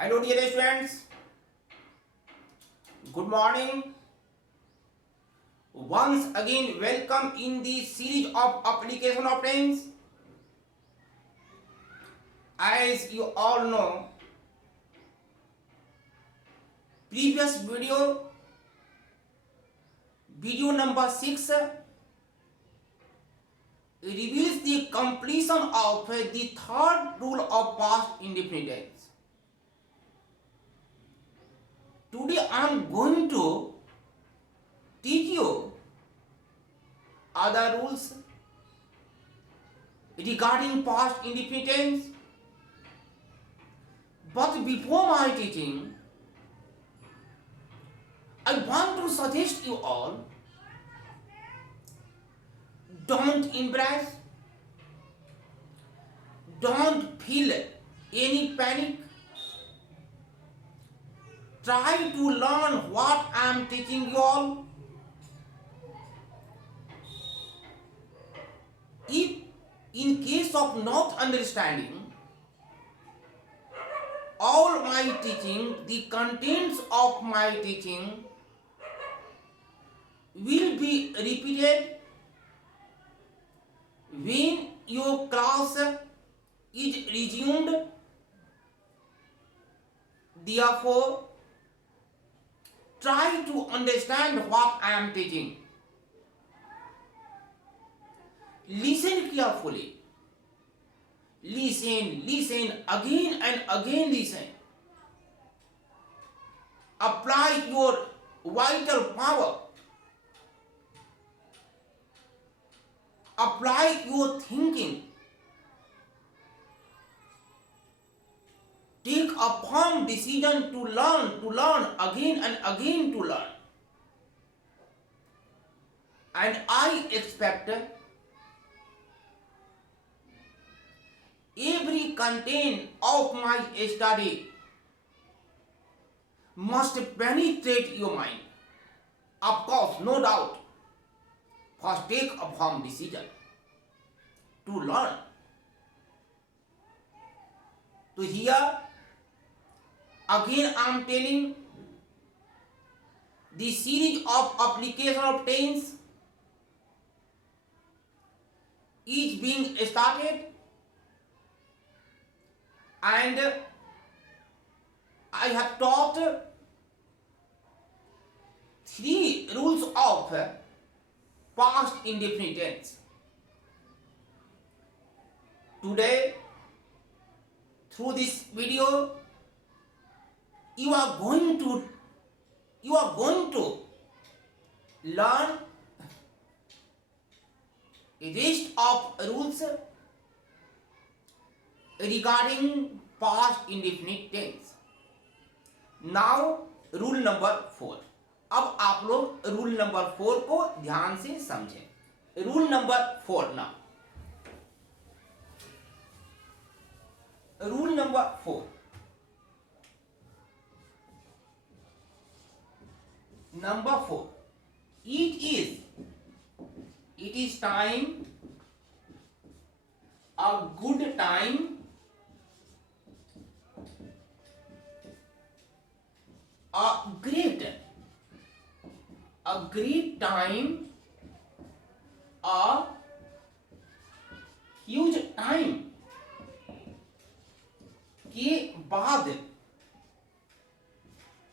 Hello dear students, good morning. Once again welcome in the series of application of tense. As you all know, previous video number 6 reveals the completion of the third rule of past indefinite tense. Today I am going to teach you other rules regarding past indefinite tense. But before my teaching, I want to suggest you all, don't embrace, don't feel any panic. Try to learn what I am teaching you all. If in case of not understanding all my teaching, the contents of my teaching will be repeated when your class is resumed. Therefore, try to understand what I am teaching. Listen carefully. Listen, again and again listen. Apply your vital power. Apply your thinking. Take a firm decision to learn again and again to learn. And I expect every content of my study must penetrate your mind. Of course, no doubt. First, take a firm decision to learn. To hear, again I am telling, the series of application of tense is being started, and I have taught 3 rules of past indefinite tense. Today, through this video, you are going to learn a list of rules regarding past indefinite tense. Now rule number 4. अब आप लोग rule number 4 को ध्यान से समझें. Rule number 4 ना. Rule number 4. Number 4. It is time, a good time, a great time, a huge time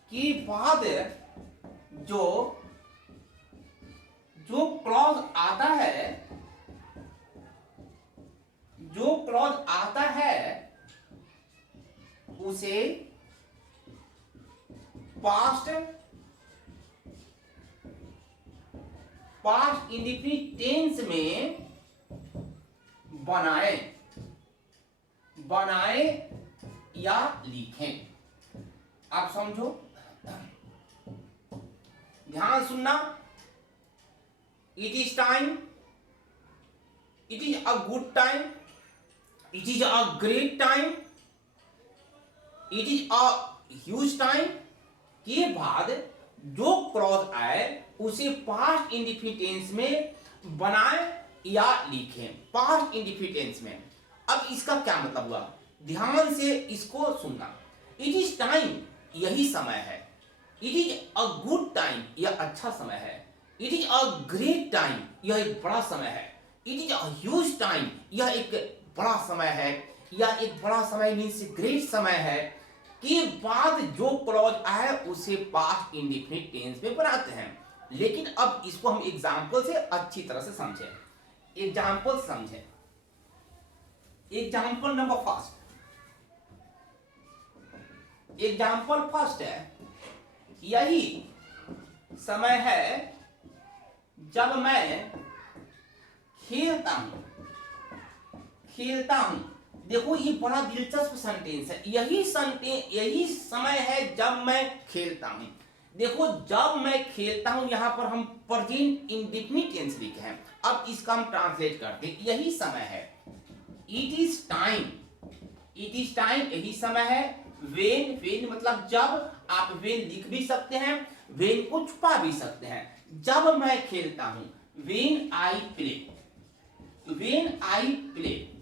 के बाद जो क्लॉज आता है उसे पास्ट इंडेफिनिट टेंस में बनाए या लिखें. आप समझो, ध्यान सुनना. It is time, it is a good time, it is a great time, it is a huge time के बाद जो क्लॉज आए उसे पास्ट इंडेफिनिट टेंस में बनाए या लिखें. पास्ट इंडेफिनिट टेंस में. अब इसका क्या मतलब हुआ, ध्यान से इसको सुनना. इट इज टाइम, यही समय है। It is a good time, यह अच्छा समय है। It is a great time, यह एक बड़ा समय है। It is a huge time, यह एक बड़ा समय है। यह एक बड़ा समय मीन्स ग्रेट समय है के बाद जो क्लॉज आए उसे पास्ट इंडेफिनिट टेंस में बनाते हैं। लेकिन अब इसको हम एग्जाम्पल से अच्छी तरह से समझें। एग्जाम्पल समझें। Example number first, example first है, यही समय है जब मैं खेलता हूं। खेलता हूं, देखो ये बड़ा दिलचस्प सेंटेंस है। यही समय है जब मैं खेलता हूं। देखो जब मैं खेलता हूं, यहां पर हम प्रेजेंट इंडेफिनिट टेंस लिखे हैं। अब इसका हम ट्रांसलेट करते हैं, यही समय है। It is time, it is time, यही समय है। वेन, वेन मतलब जब, आप वेन लिख भी सकते हैं, वेन को छुपा भी सकते हैं। जब मैं खेलता हूं, when I play, when I play.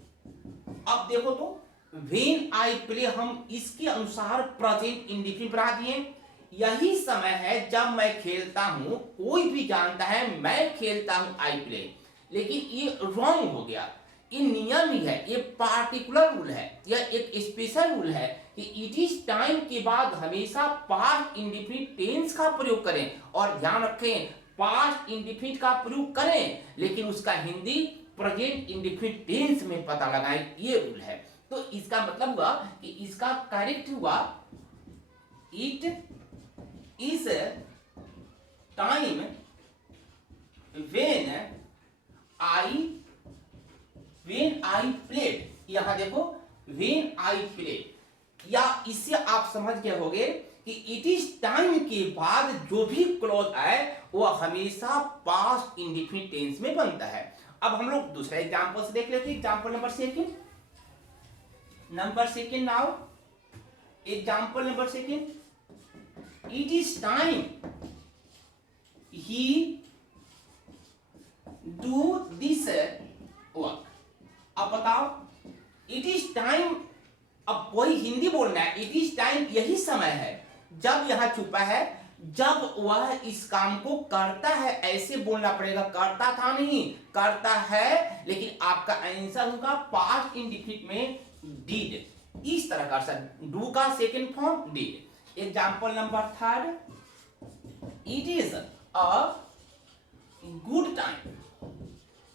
अब देखो तो वेन आई प्ले हम इसके अनुसार प्रेजेंट इंडेफिनिट बना दिए। यही समय है जब मैं खेलता हूं, कोई भी जानता है मैं खेलता हूं, आई प्ले। लेकिन ये रॉन्ग हो गया। ये नियम ही है, ये पार्टिकुलर रूल है, यह एक स्पेशल रूल है कि इट इज टाइम के बाद हमेशा पास्ट इंडेफिनिट टेंस का प्रयोग करें। और ध्यान रखें, पास्ट इंडेफिनिट का प्रयोग करें लेकिन उसका हिंदी प्रेजेंट इंडेफिनिट टेंस में पता लगाएं, ये रूल है। तो इसका मतलब हुआ कि इसका करेक्ट हुआ, it is time when I played. यहां देखो व्हेन आई प्लेड, या इससे आप समझ गए होंगे कि इट इज टाइम के बाद जो भी क्लॉज आए वह हमेशा पास्ट इंडेफिनिट टेंस में बनता है। अब हम लोग दूसरा एग्जांपल से देख लेते हैं। Example number second, now example number second, it is time he do this work. अब बताओ, इट इज टाइम, अब वही हिंदी बोलना है। इट इज टाइम, यही समय है जब यहां छुपा है, जब वह इस काम को करता है। ऐसे बोलना पड़ेगा, करता था नहीं, करता है। लेकिन आपका आंसर होगा पास्ट इंडेफिनिट में डिड। इस तरह का आंसर, डू का second form did. Example number third, it is a good time,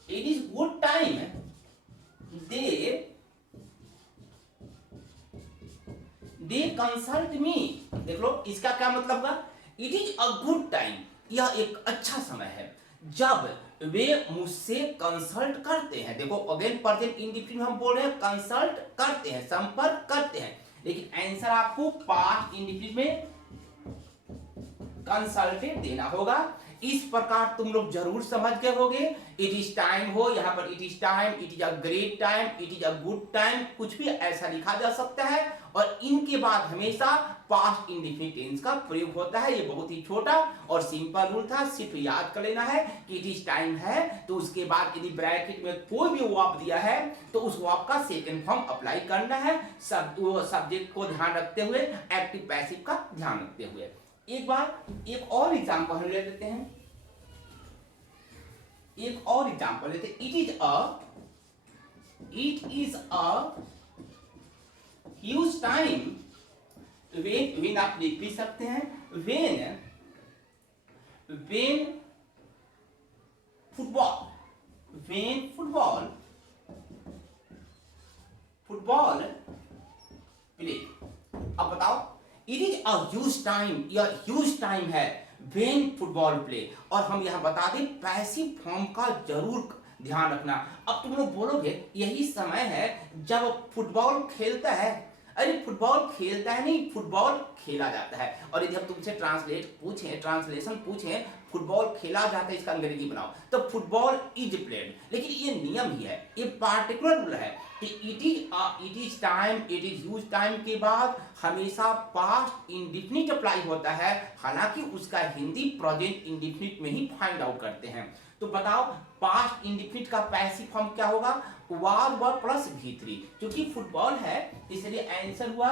it is good time they consult me. देख लो इसका क्या मतलब हुआ, it is a good time, यह एक अच्छा समय है जब वे मुझसे कंसल्ट करते हैं। देखो अगेन प्रेजेंट इंडेफिनिट हम बोल रहे हैं, कंसल्ट करते हैं, संपर्क करते हैं। लेकिन आंसर आपको पास्ट इंडेफिनिट में कंसल्टेड देना होगा। इस प्रकार तुम लोग जरूर समझ गए होगे। इट इज टाइम हो, यहां पर it is time, it is a great time, it is a good time, कुछ भी ऐसा लिखा जा सकता है। और इनके बाद हमेशा पास्ट इंडेफिनिट टेंस का प्रयोग होता है। ये बहुत ही छोटा और सिंपल रूल था, सिर्फ याद कर लेना है कि इट इज टाइम है तो उसके बाद यदि ब्रैकेट में कोई भी वर्ब दिया है तो उस वर्ब का सेकंड फॉर्म अप्लाई करना है, सब्जेक्ट को ध्यान रखते हुए, एक्टिव पैसिव का ध्यान रखते हुए। एक बार एक और एग्जांपल हम ले लेते हैं, एक और एग्जांपल लेते हैं। It is a huge time when आप लिख भी सकते हैं, व्हेन फुटबॉल प्ले। अब बताओ, it is a huge time, यह ह्यूज टाइम है व्हेन फुटबॉल प्ले। और हम यहां बता दें पैसिव फॉर्म का जरूर ध्यान रखना। अब तुम लोग बोलोगे यही समय है जब फुटबॉल खेलता है। अरे फुटबॉल खेलता है नहीं, फुटबॉल खेला जाता है। और यदि हम तुमसे ट्रांसलेशन पूछें फुटबॉल खेला जाता है इसका अंग्रेजी बनाओ, तो फुटबॉल इज प्लेड। लेकिन ये नियम ही है, ये पार्टिकुलर रूल है कि it is time, it is huge time के बाद हमेशा पास्ट इंडेफिनिट अप्लाई होता है। हालांकि उसका हिंदी प्रेजेंट इंडेफिनिट में ही फाइंड आउट करते हैं। तो बताओ पास्ट इंडेफिनिट का पैसिव फॉर्म क्या होगा, वाज व प्लस V3। क्योंकि फुटबॉल है इसलिए आंसर हुआ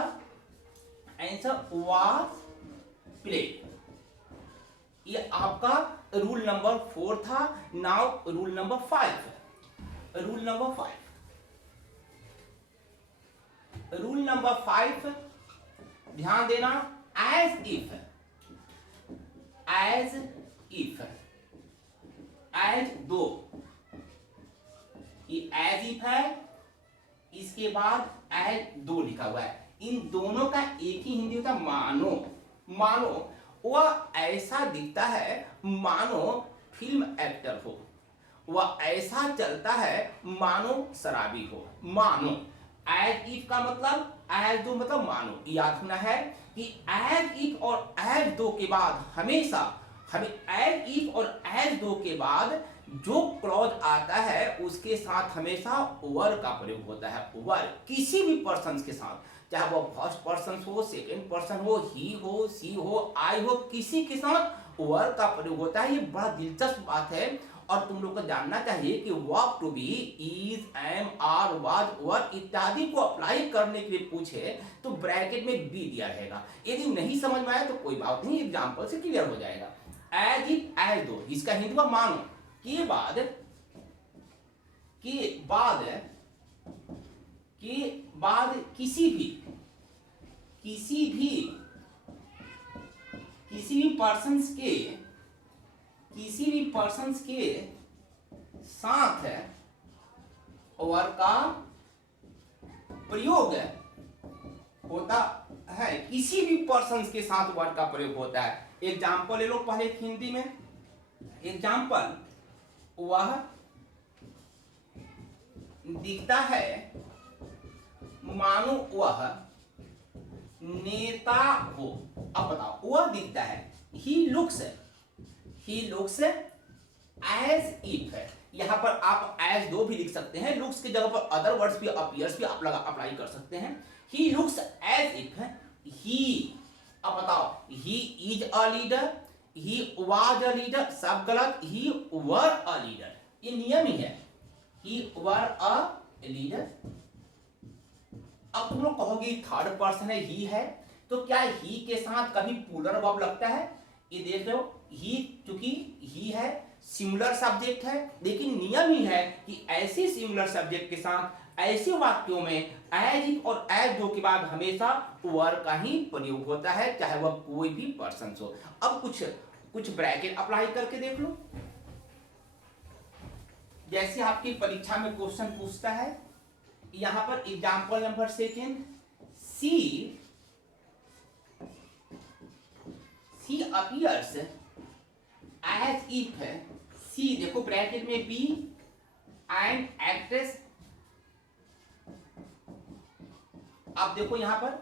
आंसर वाज प्लेड। ये आपका रूल नंबर 4 था। Now rule number 5। Rule number 5, rule number 5, ध्यान देना। As if, as if, as though, ये एज इफ है, इसके बाद एज दो लिखा हुआ है। इन दोनों का एक ही हिंदी होता है, मानो। मानो वह ऐसा दिखता है मानो फिल्म एक्टर हो, वह ऐसा चलता है मानो शराबी हो। मानो, एज इफ का मतलब एज दो मतलब मानो। याद रखना है कि एज इफ और एज दो के बाद हमेशा हमें एज इफ और एज दो के बाद जो क्लॉज आता है उसके साथ हमेशा वर का प्रयोग होता है। वर किसी भी पर्सन के साथ, चाहे वो फर्स्ट पर्सन हो, सेकंड पर्सन हो, ही हो, सी हो, आई हो, किसी के साथ वर का प्रयोग होता है। ये बड़ा दिलचस्प बात है और तुम लोग को जानना चाहिए कि verb to be, is, am, are, was, were इत्यादि को अप्लाई करने के लिए पूछे तो ब्रैकेट में बी दिया रहेगा। यदि नहीं समझ में आया तो कोई बात नहीं, एग्जाम्पल से क्लियर हो जाएगा। एज इफ, एज दो, इसका हिंदी में मानो के बाद, किसी भी पर्सन्स के साथ वर का प्रयोग होता है। किसी भी पर्सन्स के साथ वर का प्रयोग होता है। एग्जाम्पल ले लो पहले हिंदी में। एग्जाम्पल, वह दिखता है मानो वह नेता हो। अब बताओ, वह दिखता है, ही लुक्स एज इफ है। यहां पर आप एज दो भी लिख सकते हैं, लुक्स की जगह पर अदर वर्ड्स भी, अपीयर्स भी आप अप्लाई कर सकते हैं। ही लुक्स एज इफ है, ही। अब बताओ, he is a leader, he was a leader, सब गलत। ही वर अ लीडर, ये नियम ही है, ही वर अ लीडर। अब तुम लोग कहोगे थर्ड पर्सन है, ही है, तो क्या ही के साथ कभी प्लूरल वर्ब लगता है? ये देख रहे हो, ही, चूंकि ही है, सिंगुलर सब्जेक्ट है, लेकिन नियम ही है कि ऐसे सिंगुलर सब्जेक्ट के साथ ऐसे वाक्यों में एज इफ और एज दो के बाद हमेशा वर का ही प्रयोग होता है, चाहे वह कोई भी पर्सन हो। अब कुछ ब्रैकेट अप्लाई करके देख लो। जैसे आपकी परीक्षा में क्वेश्चन पूछता है, यहां पर example number 2, she appears as if, she देखो ब्रैकेट में बी एंड एक्ट्रेस। अब देखो यहां पर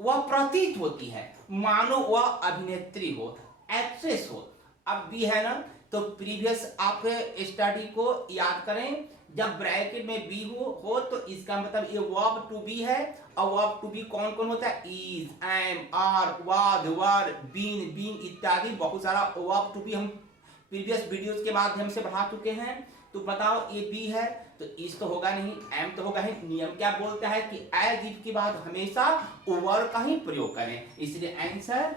वह प्रतीत होती है मानो वह अभिनेत्री हो, एक्ट्रेस हो। अब बी है ना, तो प्रीवियस आप स्टडी को याद करें, जब ब्रैकेट में बी हो तो इसका मतलब ये वर्ब टू बी है। और वर्ब टू बी कौन कौन होता है? Is, am, are, was, were, been इत्यादि बहुत सारा वर्ब टू बी हम प्रीवियस वीडियोस के माध्यम से बढ़ा चुके हैं। तो बताओ, ये बी है तो इस तो होगा नहीं, एम तो होगा ही। नियम क्या बोलता है कि एज इफ के बाद हमेशा वर का ही प्रयोग करें, इसलिए आंसर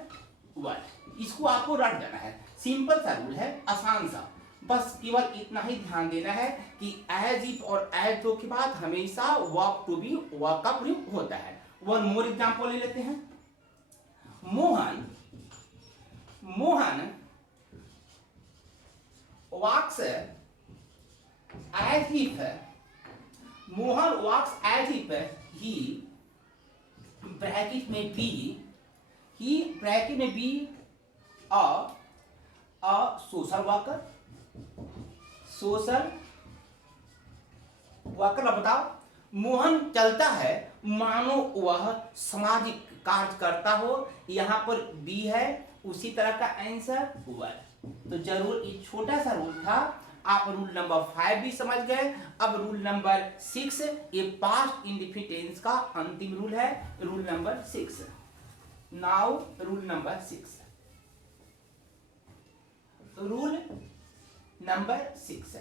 वर। इसको आपको रट जाना है, सिंपल सा रूल है, आसान सा। बस केवल इतना ही ध्यान देना है कि एज इफ और एज दो के बाद हमेशा वर्ब टू बी, वर्ब का प्रयोग होता है। वन मोर एग्जांपल ले लेते हैं। Mohan walks as if, Mohan walks as if he, bracket में बी, ही ब्रैकेट में बी अ सोशल वर्कर, अब बताओ, मोहन चलता है मानो वह सामाजिक कार्य करता हो। यहां पर बी है, उसी तरह का आंसर वर। तो जरूर ये छोटा सा रूल था, आप रूल नंबर 5 भी समझ गए। अब रूल नंबर 6, ये पास्ट इंडेफिनिट टेंस का अंतिम रूल है, rule number 6। Now rule number 6, rule number 6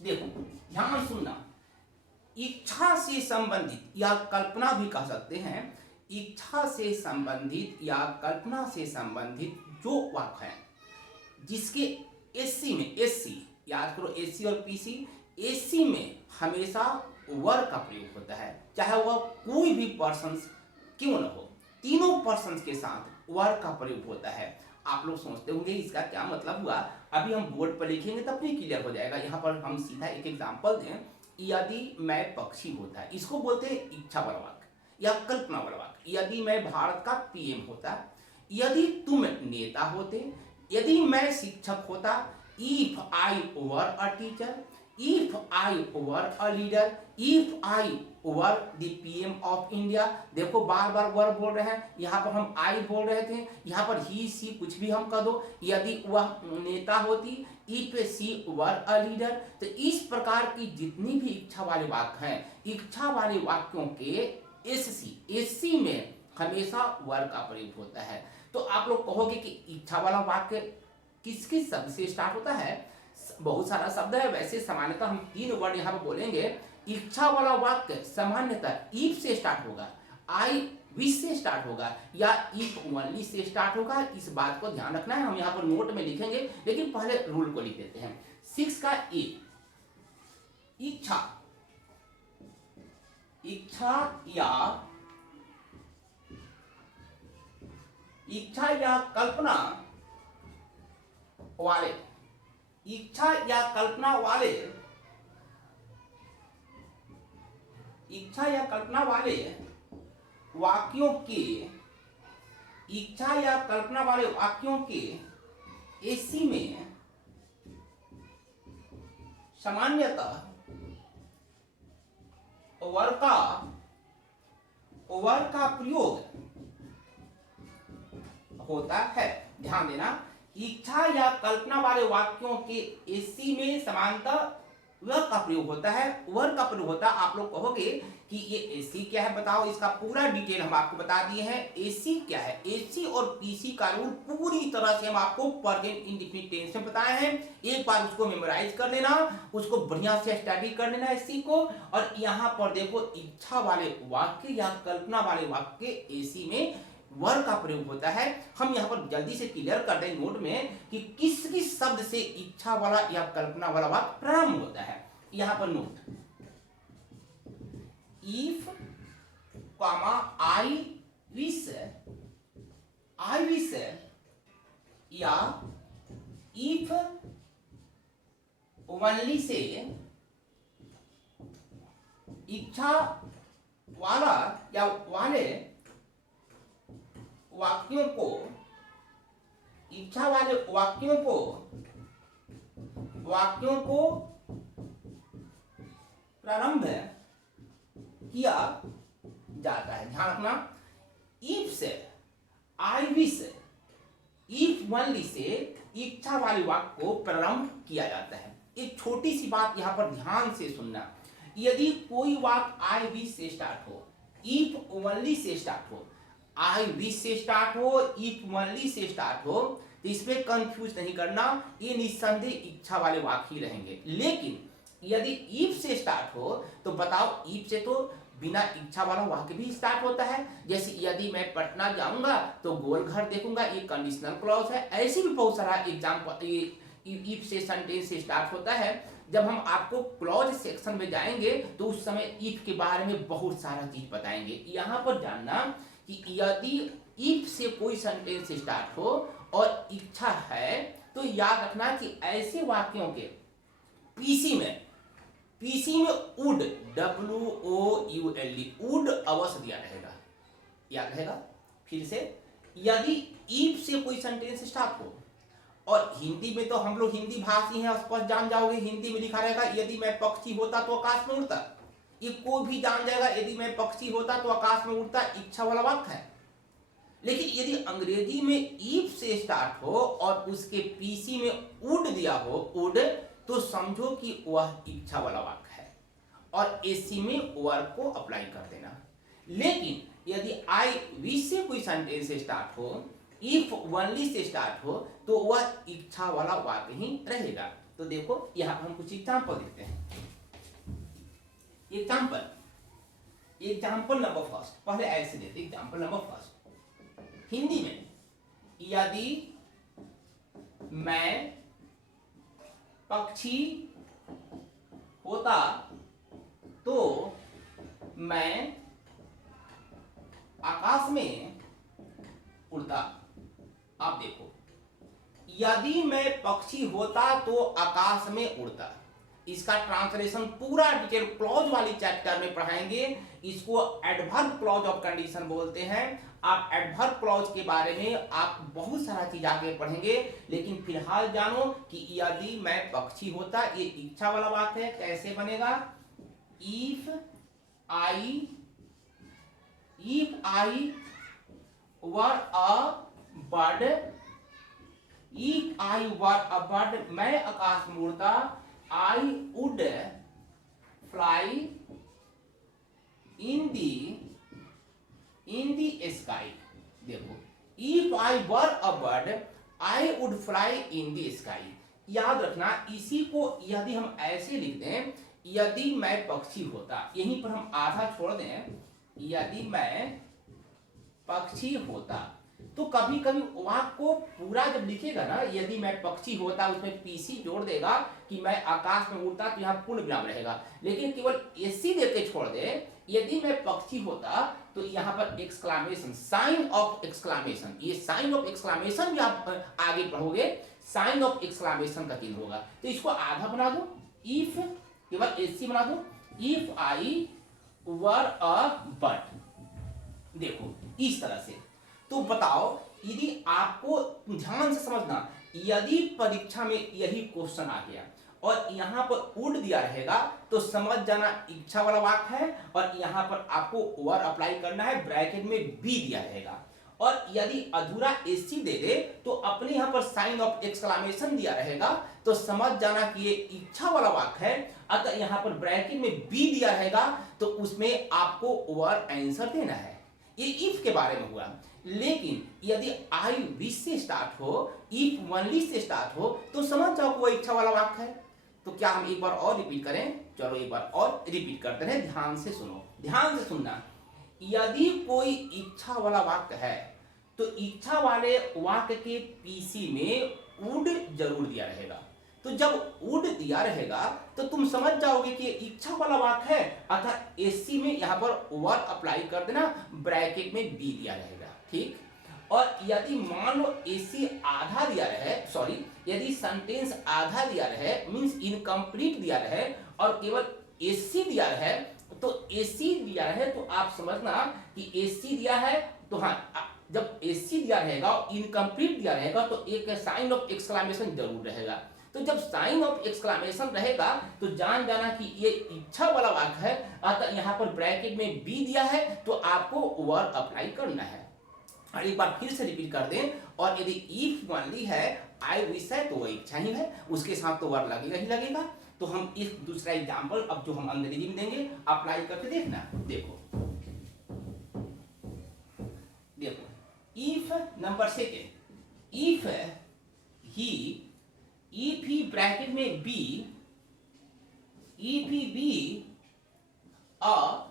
देखो, ध्यान सुनना। इच्छा से संबंधित या कल्पना भी कह सकते हैं, इच्छा से संबंधित या कल्पना से संबंधित जो वाक्य है जिसके एससी में, एससी याद करो, एससी और पीसी, एससी में हमेशा वर का प्रयोग होता है, चाहे वह कोई भी पर्सन क्यों न हो, तीनों पर्सन के साथ वर का प्रयोग होता है। आप लोग सोचते होंगे इसका क्या मतलब हुआ, अभी हम बोर्ड पर लिखेंगे तब भी क्लियर हो जाएगा। यहाँ पर हम सीधा एक एग्जांपल दें, यदि मैं पक्षी होता, इसको बोलते हैं इच्छा वाला वाक्य या कल्पना वाला वाक्य। यदि मैं भारत का पीएम होता, यदि तुम नेता होते, यदि मैं शिक्षक होता, if I were a teacher, if I were a leader, if I were the PM of India. देखो बार बार वर बोल रहे हैं, यहाँ पर हम आई बोल रहे थे, यहाँ पर ही सी कुछ भी हम कर दो। यदि वह नेता होती, if C were a leader. तो इस प्रकार की जितनी भी इच्छा वाले वाक्य हैं, इच्छा वाले वाक्यों के एससी में हमेशा वर का प्रयोग होता है। तो आप लोग कहोगे कि इच्छा वाला वाक्य किस किस शब्द से स्टार्ट होता है? बहुत सारा शब्द है, वैसे सामान्यतः हम 3 वर्ड यहाँ पर बोलेंगे। इच्छा वाला वाक्य सामान्यतः इफ से स्टार्ट होगा, आई विश से स्टार्ट होगा या इफ ओनली से स्टार्ट होगा। इस बात को ध्यान रखना है, हम यहाँ पर नोट में लिखेंगे, लेकिन पहले रूल को लिख देते हैं। 6 का ए, इच्छा, इच्छा या कल्पना वाले, इच्छा या कल्पना वाले, इच्छा या कल्पना वाले वाक्यों के, इच्छा या कल्पना वाले वाक्यों के एसी में सामान्यतः वर का प्रयोग होता है। ध्यान देना, इच्छा या कल्पना वाले वाक्यों के एसी में समानतः वर का प्रयोग होता है, वर का प्रयोग होता है। आप लोग कहोगे कि ये एसी क्या है, बताओ, इसका पूरा डिटेल हम आपको बता दिए हैं। एसी क्या है, एसी और पीसी का रूल पूरी तरह से हम आपको प्रेजेंट इंडेफिनिट टेंस में बताए हैं। एक बार उसको मेमोराइज कर लेना, उसको बढ़िया से स्टडी कर लेना एसी को। और यहाँ पर देखो, इच्छा वाले वाक्य या कल्पना वाले वाक्य एसी में वर का प्रयोग होता है। हम यहाँ पर जल्दी से क्लियर कर दें नोट में कि किस किस शब्द से इच्छा वाला या कल्पना वाला वाक्य प्रारंभ होता है। यहाँ पर note, if comma I wish या इफ ओनली से इच्छा वाला या वाले वाक्यों को, इच्छा वाले वाक्यों को प्रारंभ किया जाता है। ध्यान रखना, इफ से, I wish, if only say इच्छा वाले वाक्य को प्रारंभ किया जाता है। एक छोटी सी बात यहाँ पर ध्यान से सुनना, यदि कोई वाक्य आई विश से स्टार्ट हो, इफ ओनली से स्टार्ट हो, आई विश से स्टार्ट हो, इफ ओनली से स्टार्ट हो, तो इसमें कंफ्यूज नहीं करना, ये निस्संदेह इच्छा वाले वाक्य ही रहेंगे। लेकिन यदि इफ से स्टार्ट हो तो बताओ, इफ से तो बिना इच्छा वाला वाक्य भी स्टार्ट होता है। जैसे यदि मैं पटना जाऊंगा तो गोल घर देखूंगा, ये कंडीशनल क्लॉज है। ऐसे भी बहुत सारा एग्जाम्पल इफ से सेंटेंस से स्टार्ट होता है। जब हम आपको क्लॉज सेक्शन में जाएंगे तो उस समय इफ के बारे में बहुत सारा चीज बताएंगे। यहाँ पर जानना कि यदि इफ से कोई सेंटेंस स्टार्ट हो और इच्छा है तो याद रखना कि ऐसे वाक्यों के पीसी में वुड, WOULD, वुड अवश्य दिया रहेगा, याद रहेगा। फिर से, यदि इफ से कोई सेंटेंस स्टार्ट हो, और हिंदी में तो हम लोग हिंदी भाषी हैं, स्पष्ट जान जाओगे, हिंदी में लिखा रहेगा यदि मैं पक्षी होता तो आकाश में उड़ता। ये कोई भी जान जाएगा, यदि मैं पक्षी होता तो आकाश में उड़ता इच्छा वाला वाक्य है। लेकिन यदि अंग्रेजी में इफ से स्टार्ट हो और उसके पीसी में वुड दिया हो, वुड, तो समझो कि वह इच्छा वाला वाक्य है और एसी में वर्ब को अप्लाई कर देना। लेकिन यदि आई विश से कोई सेंटेंस स्टार्ट हो, इफ ओनली से स्टार्ट हो, तो वह इच्छा वाला वाक्य ही रहेगा। तो देखो यहाँ हम कुछ एग्जाम्पल देते हैं। एग्जाम्पल, एग्जाम्पल नंबर फर्स्ट, पहले ऐसे लेते एग्जाम्पल नंबर फर्स्ट हिंदी में, यदि मैं पक्षी होता तो मैं आकाश में उड़ता। आप देखो, यदि मैं पक्षी होता तो आकाश में उड़ता, इसका ट्रांसलेशन पूरा डिटेल क्लॉज वाली चैप्टर में पढ़ाएंगे। इसको एडवर्ब क्लॉज ऑफ कंडीशन बोलते हैं। आप एडवर्ब क्लॉज के बारे में आप बहुत सारा चीज आगे पढ़ेंगे, लेकिन फिलहाल जानो कि यदि मैं पक्षी होता, ये इच्छा वाला वाक्य है। कैसे बनेगा? If I were a bird, if I were a bird, मैं आकाश में उड़ता, I would fly in the sky। देखो, if I were a bird, I would fly in the sky। याद रखना, इसी को यदि हम ऐसे लिख दें, यदि मैं पक्षी होता, यहीं पर हम आधा छोड़ दें, यदि मैं पक्षी होता, तो कभी कभी वाक्य को पूरा जब लिखेगा ना, यदि मैं पक्षी होता, उसमें पीसी जोड़ देगा कि मैं आकाश में उड़ता, तो यहाँ पूर्ण विराम रहेगा। लेकिन केवल एसी देके छोड़ दे, यदि मैं पक्षी होता, तो यहाँ पर एक्सक्लामेशन, साइन ऑफ एक्सक्लामेशन, ये साइन ऑफ एक्सक्लामेशन भी आप आगे पढ़ोगे, साइन ऑफ एक्सक्लामेशन का चिन्ह होगा। तो इसको आधा बना दो, इफ केवल एसी बना दो, if I were a bird. देखो इस तरह से। तो बताओ, यदि आपको ध्यान से समझना, यदि परीक्षा में यही क्वेश्चन आ गया और यहाँ पर वुड दिया रहेगा, तो समझ जाना इच्छा वाला वाक्य है, और यहाँ पर आपको वर अप्लाई करना है, ब्रैकेट में बी दिया रहेगा। और यदि अधूरा एसी दे दे, तो अपने यहाँ पर साइन ऑफ एक्सक्लामेशन दिया रहेगा, तो समझ जाना कि ये इच्छा वाला वाक्य है। अगर यहाँ पर ब्रैकेट में बी दिया रहेगा, तो उसमें आपको वर आंसर देना है। ये इफ के बारे में हुआ। लेकिन यदि आई विश से स्टार्ट हो, इफ ओनली से स्टार्ट हो, तो समझ जाओ वो इच्छा वाला वाक्य है। तो क्या हम एक बार और रिपीट करें? चलो एक बार और रिपीट करते हैं, ध्यान से सुनो, ध्यान से सुनना। यदि कोई इच्छा वाला वाक्य है, तो इच्छा वाले वाक्य के पीसी में वुड जरूर दिया रहेगा। तो जब वुड दिया रहेगा, तो तुम समझ जाओगे कि इच्छा वाला वाक्य है, अर्थात एसी में यहाँ पर वर अप्लाई कर देना, ब्रैकेट में बी दिया रहेगा। ठीक। और यदि मान लो एसी आधा दिया रहे, सॉरी, यदि सेंटेंस आधा दिया रहे, मींस इनकम्प्लीट दिया रहे, और केवल एसी दिया रहे, तो एसी दिया रहे तो आप समझना कि एसी दिया है, तो हाँ, जब एसी दिया रहेगा और इनकम्प्लीट दिया रहेगा, तो एक साइन ऑफ एक्सक्लामेशन जरूर रहेगा। तो जब साइन ऑफ एक्सक्लामेशन रहेगा, तो जान जाना कि ये इच्छा वाला वाक्य है, अतः यहाँ पर ब्रैकेट में बी दिया है, तो आपको वर अप्लाई करना है। और एक बार फिर से रिपीट कर दें, और यदि इफ ओनली है, आई विश है, तो वो इच्छा ही है, उसके साथ तो वर लगेगा ही लगेगा। तो हम इस दूसरा एग्जाम्पल अब जो हम अंग्रेजी में देंगे, अप्लाई करके देखना। देखो देखो, if number second, if he bracket में be, if he be a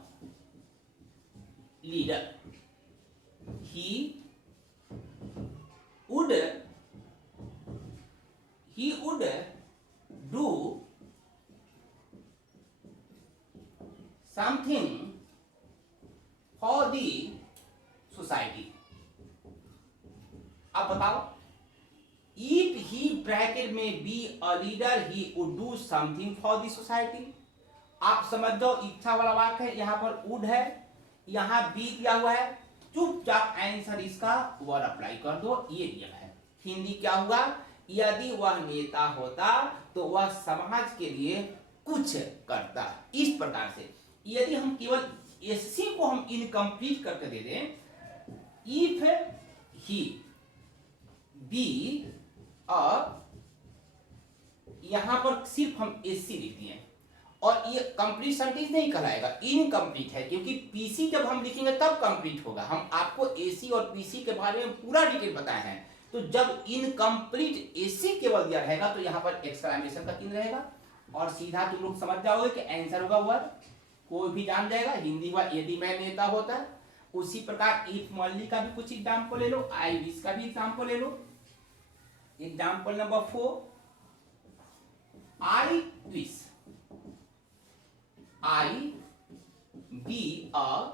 leader, he would do something for the society। अब बताओ, if he ब्रैकेट में be a leader, he would do something for the society। आप समझ जाओ इच्छा वाला वाक्य है, यहाँ पर would है, यहाँ बी दिया हुआ है, चुपचाप आंसर इसका वर अप्लाई कर दो, ये दिया है। हिंदी क्या हुआ? यदि वह नेता होता, तो वह समाज के लिए कुछ करता। इस प्रकार से यदि हम केवल एससी को हम इनकम्प्लीट करके दे दें, इफ ही बी अ, यहां पर सिर्फ हम एससी लिख दिए, और ये कंप्लीट सेंटेंस नहीं कहलाएगा, इनकम्प्लीट है, क्योंकि पीसी जब हम लिखेंगे तब कंप्लीट होगा। हम आपको एसी और पीसी के बारे में पूरा डिटेल बताए हैं। तो जब इनकम्प्लीट एसी केवल दिया रहेगा, तो यहाँ पर एक्सक्लेमेशन का चिन्ह रहेगा, और सीधा तुम लोग समझ जाओगे कि आंसर होगा वर। कोई भी जान जाएगा। हिंदी हुआ यदि मैं नेता होता। उसी प्रकार इफ मल्ली का भी कुछ एग्जाम्पल ले लो, आई विश का भी एग्जाम्पल ले लो। Example number 4, I wish, I be a,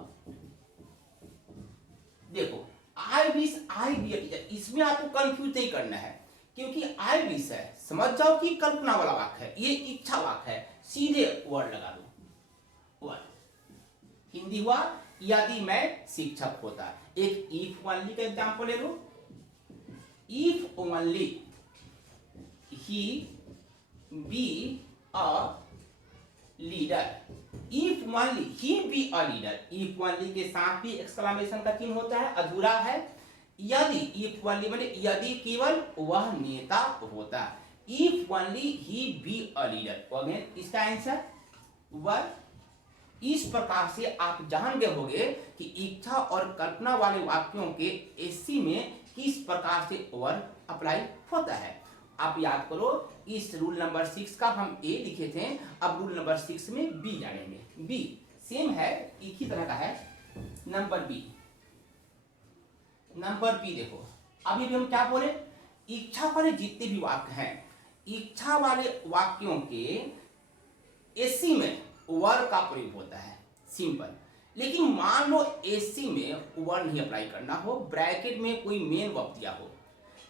देखो I wish I be a teacher, इसमें आपको कंफ्यूज नहीं करना है, क्योंकि आई विश है, समझ जाओ कि कल्पना वाला वाक्य है, ये इच्छा वाक्य है, सीधे वर्ड लगा दो, वर्ड। हिंदी हुआ यदि मैं शिक्षक होता। एक इफ ओनली का एग्जांपल ले लो, if only he be a leader, if only he be a leader, if only के साथ भी एक्सक्लेमेशन का चिन्ह होता है, अधूरा है। यदि इफ ओनली माने यदि केवल वह नेता होता, if only he be a leader. Again इसका आंसर वर। इस प्रकार से आप जान गए होंगे कि इच्छा और कल्पना वाले वाक्यों के एससी में किस प्रकार से ओवर अप्लाई होता है। आप याद करो, इस रूल नंबर 6 का हम ए लिखे थे, अब रूल नंबर 6 में बी जानेंगे। बी सेम है, एक ही तरह का है। नंबर बी, नंबर बी देखो, अभी भी हम क्या बोले, इच्छा वाले जितने भी वाक्य हैं, इच्छा वाले वाक्यों के एससी में वर का प्रयोग होता है, सिंपल। लेकिन मान लो एससी में वर नहीं अप्लाई करना हो, ब्रैकेट में कोई मेन वर्ब दिया हो,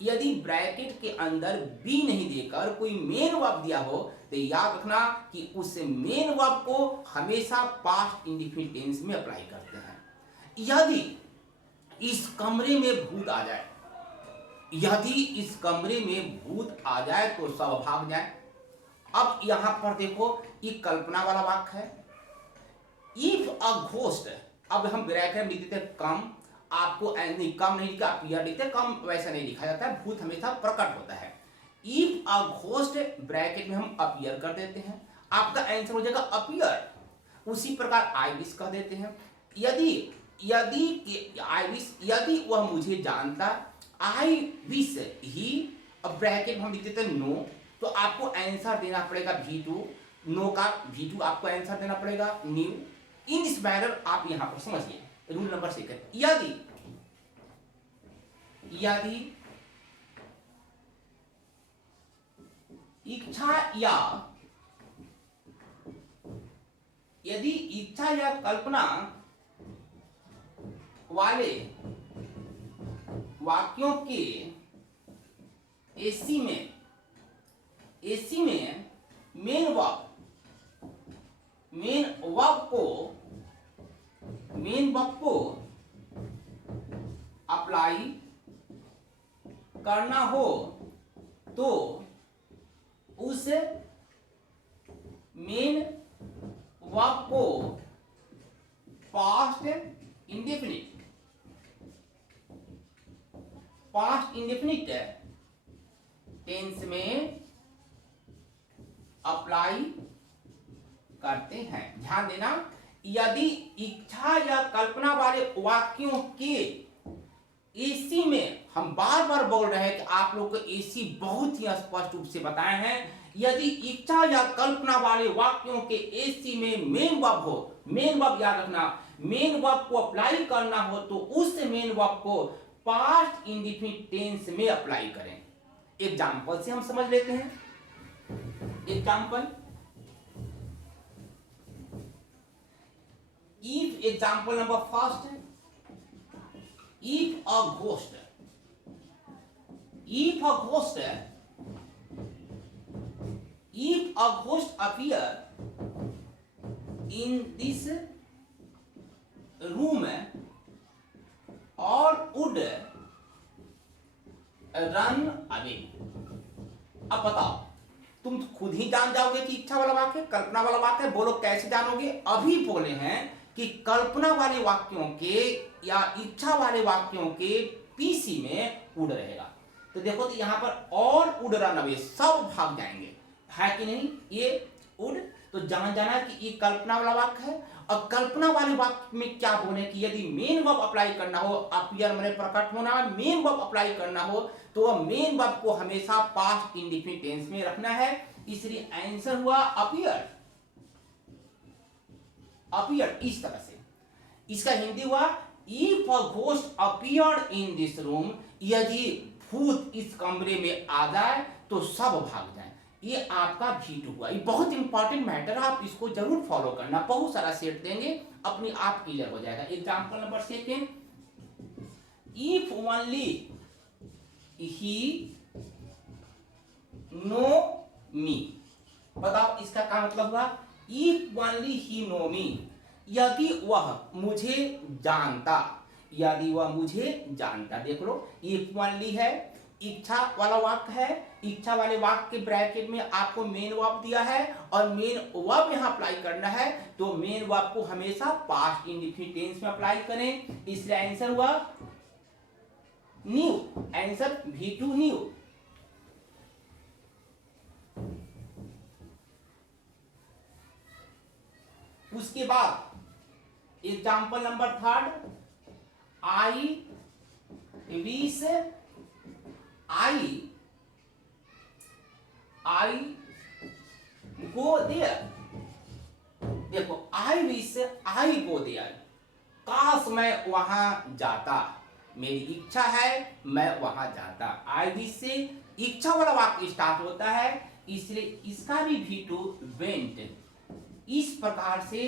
यदि ब्रैकेट के अंदर बी नहीं देकर कोई मेन वर्ब दिया हो, तो याद रखना कि उस मेन वर्ब को हमेशा पास्ट इंडेफिनिट टेंस में अप्लाई करते हैं। यदि इस कमरे में भूत आ जाए, यदि इस कमरे में भूत आ जाए तो सब भाग जाए। अब यहां पर देखो, ये कल्पना वाला वाक्य है। इफ अ घोस्ट, अब हम ब्रैकेट में लिख देते कम, आपको कम नहीं लिखा, आप यह लिखते कम, वैसा नहीं लिखा जाता है, भूत हमेशा प्रकट होता है। इफ अ घोस्ट ब्रैकेट में हम अपीयर कर देते हैं, आपका आंसर हो जाएगा अपीयर। उसी प्रकार आई विश कह देते हैं। यदि यदि आई विश, यदि वह मुझे जानता, आई विश ही, अब ब्रैकेट में हम लिख देते हैं नो, तो आपको आंसर देना पड़ेगा V2, नो का V2 आपको आंसर देना पड़ेगा न्यू। इन दिस मैनर आप यहां पर समझिए रूल नंबर 6। यदि यदि इच्छा या, यदि इच्छा या कल्पना वाले वाक्यों के एसी में मेन वर्ब को अप्लाई करना हो, तो उस मेन वर्ब को पास्ट इंडेफिनिट टेंस में अप्लाई करते हैं। ध्यान देना, यदि इच्छा या कल्पना वाले वाक्यों के एसी में, हम बार बार बोल रहे हैं कि आप लोग को एसी बहुत ही स्पष्ट रूप से बताए हैं, यदि इच्छा या कल्पना वाले वाक्यों के एसी में मेन वर्ब हो, मेन वर्ब याद रखना, मेन वर्ब को अप्लाई करना हो, तो उस मेन वर्ब को पास्ट इंडेफिनिट टेंस में अप्लाई करें। एग्जांपल से हम समझ लेते हैं। Example, if example number first, if a ghost appear in this room or would run away। अब बताओ, तुम खुद ही जान जाओगे कि इच्छा वाला वाक्य कल्पना वाला वाक्य, बोलो कैसे जानोगे। अभी बोले हैं कि कल्पना वाले वाक्यों के या इच्छा वाले वाक्यों के पीसी में उड़ रहेगा, तो देखो तो यहां पर और उड़ रन अवे, सब भाग जाएंगे, है कि नहीं। ये उड़, तो जान जाना कि ये कल्पना वाला वाक्य है। और कल्पना वाले वाक्य में क्या बोले कि यदि मेन वर्ब अप्लाई करना हो, अपीयर माने प्रकट होना, मेन वर्ब अप्लाई करना हो, तो वह मेन वर्ब को हमेशा पास्ट इंडेफिनिट टेंस में रखना है, इसलिए आंसर हुआ अपीयर। अपीयर, इस तरह से। इसका हिंदी हुआ if a ghost appeared in this room, यदि भूत इस कमरे में आ जाए तो सब भाग जाए। ये आपका V2 हुआ। ये बहुत इंपॉर्टेंट मैटर है, आप इसको जरूर फॉलो करना। बहुत सारा सेट देंगे, अपने आप क्लियर हो जाएगा। Example number second, if only he know me. बताओ इसका क्या मतलब हुआ? If only he know me, यदि वह मुझे जानता, यदि वह मुझे जानता। देख लो, इफ ओनली है, इच्छा वाला वाक्य है, इच्छा वाले वाक्य के ब्रैकेट में आपको मेन वर्ब दिया है और मेन वर्ब यहां अप्लाई करना है, तो मेन वर्ब को हमेशा पास्ट इंडेफिनिट टेंस में अप्लाई करें। इसलिए आंसर हुआ न्यू, आंसर V2 न्यू। उसके बाद example number third, I wish, I go there. देखो, I wish I go there, काश मैं वहां जाता, मेरी इच्छा है मैं वहां जाता। आई विश से इच्छा वाला वाक्य स्टार्ट होता है, इसलिए इसका भी V2 वेंट। इस प्रकार से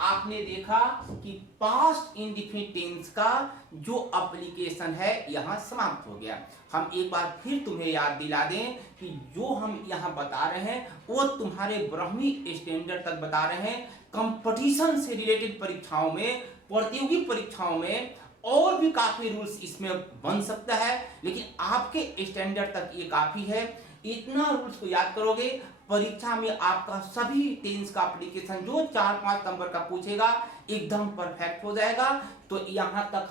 आपने देखा कि पास्ट इंडेफिनिट टेंस का जो एप्लीकेशन है यहां समाप्त हो गया। हम एक बार फिर तुम्हें याद दिला दें कि जो हम यहां बता रहे हैं वो तुम्हारे ब्रह्मी स्टैंडर्ड तक बता रहे हैं। कंपटीशन से रिलेटेड परीक्षाओं में, प्रतियोगी परीक्षाओं में और भी काफी रूल्स इसमें बन सकता है, लेकिन आपके स्टैंडर्ड तक ये काफी है। इतना रूल्स को याद करोगे, परीक्षा में आपका सभी टेंस का एप्लीकेशन जो 4-5 नंबर का पूछेगा एकदम परफेक्ट हो जाएगा। तो यहाँ तक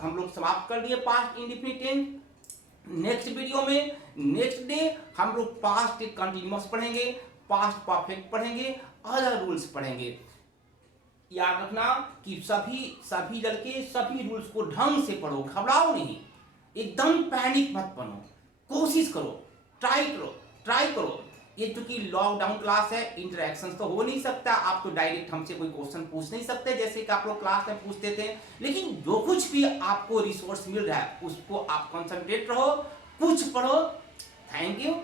हम लोग समाप्त कर दिए past indefinite tense. Next video में नेक्स्ट डे हम लोग पास्ट कंटिन्यूअस पढ़ेंगे, पास्ट परफेक्ट पढ़ेंगे, अदर रूल्स पढ़ेंगे। याद रखना कि सभी लड़के सभी रूल्स को ढंग से पढ़ो, घबराओ नहीं, एकदम पैनिक मत बनो, कोशिश करो, ट्राई करो। ये चूंकि लॉकडाउन क्लास है, इंटरेक्शन तो हो नहीं सकता, आप तो डायरेक्ट हमसे कोई क्वेश्चन पूछ नहीं सकते जैसे कि आप लोग क्लास में पूछते थे, लेकिन जो कुछ भी आपको रिसोर्स मिल रहा है उसको आप कंसंट्रेट रहो, कुछ पढ़ो। Thank you.